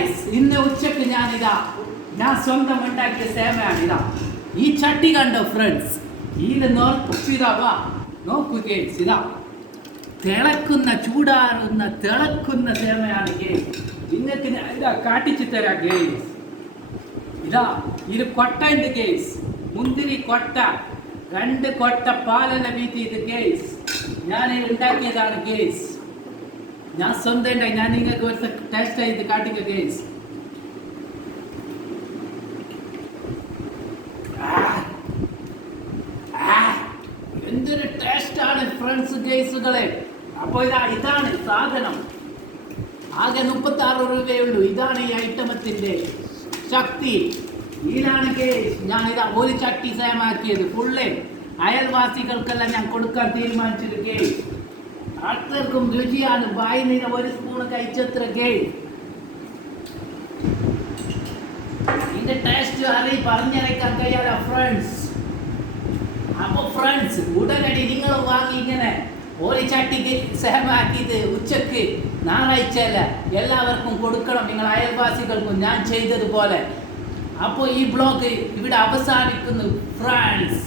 Guys, ഇന്ന് ഉച്ചക്ക് ഞാൻ സ്വന്തം ഉണ്ടാക്കിയ സേമയാണ്. ഈ ചട്ടി കണ്ടോ ഫ്രണ്ട്സ്, ഇത് നോക്കിതാ, നോക്കൂ ഗൈസ്, തിളക്കുന്ന സേമയാണ് ഗൈസ്. നിങ്ങൾക്ക് കാട്ടിച്ചു തരാം ഗൈസ്. ഇത് കൊട്ട ഉണ്ട് ഗൈസ്, മുന്തിരി കൊട്ട, 2 കൊട്ട പാലെല്ലാം വീട്ടിയത് ഗൈസ്. ഞാൻ ഉണ്ടാക്കിയതാണ് ഗൈസ്. ഞാൻ സ്വന്തം ഉണ്ടായി. ഞാൻ നിങ്ങൾക്ക് ഒരു ടേസ്റ്റ് ചെയ്ത് കാട്ടിക്ക ഗൈസ്. എന്തൊരു ടേസ്റ്റാണ് ഫ്രണ്ട്സ് ഗൈസുകളെ. അപ്പോൾ ഇതാണ് സാധനം. ആകെ 36 രൂപയുള്ളൂ. ഇതാണ് ഈ ഐറ്റമത്തിന്റെ ശക്തി. ഇതാണ് ഗൈസ്. ഞാൻ ഒരു ചട്ടി സേമാക്കിയത് ഫുള്ള് അയൽവാസികൾക്കെല്ലാം ഞാൻ കൊടുക്കാൻ തീരുമാനിച്ചത് ഗൈസ്. അത്രക്കും രുചിയാണ്. ബായി നീന 1 സ്പൂൺ കഴിച്ചത്ര ഗൈസ്. ഇതിന്റെ ടേസ്റ്റ് പറഞ്ഞറിയിക്കാൻ കഴിയാല ഫ്രണ്ട്സ്. അപ്പൊ ഫ്രണ്ട്സ്, ഉടനടി നിങ്ങൾ വാങ്ങി ഇങ്ങനെ ഒരു ചട്ടിക്ക് സേമാക്കിയത് ഉച്ചക്ക് ഞായറാഴ്ചയല്ല എല്ലാവർക്കും കൊടുക്കണം, നിങ്ങൾ അയൽവാസികൾക്കും, ഞാൻ ചെയ്തതുപോലെ. അപ്പോൾ ഈ ബ്ലോഗ് ഇവിടെ അവസാനിക്കുന്നു ഫ്രണ്ട്സ്.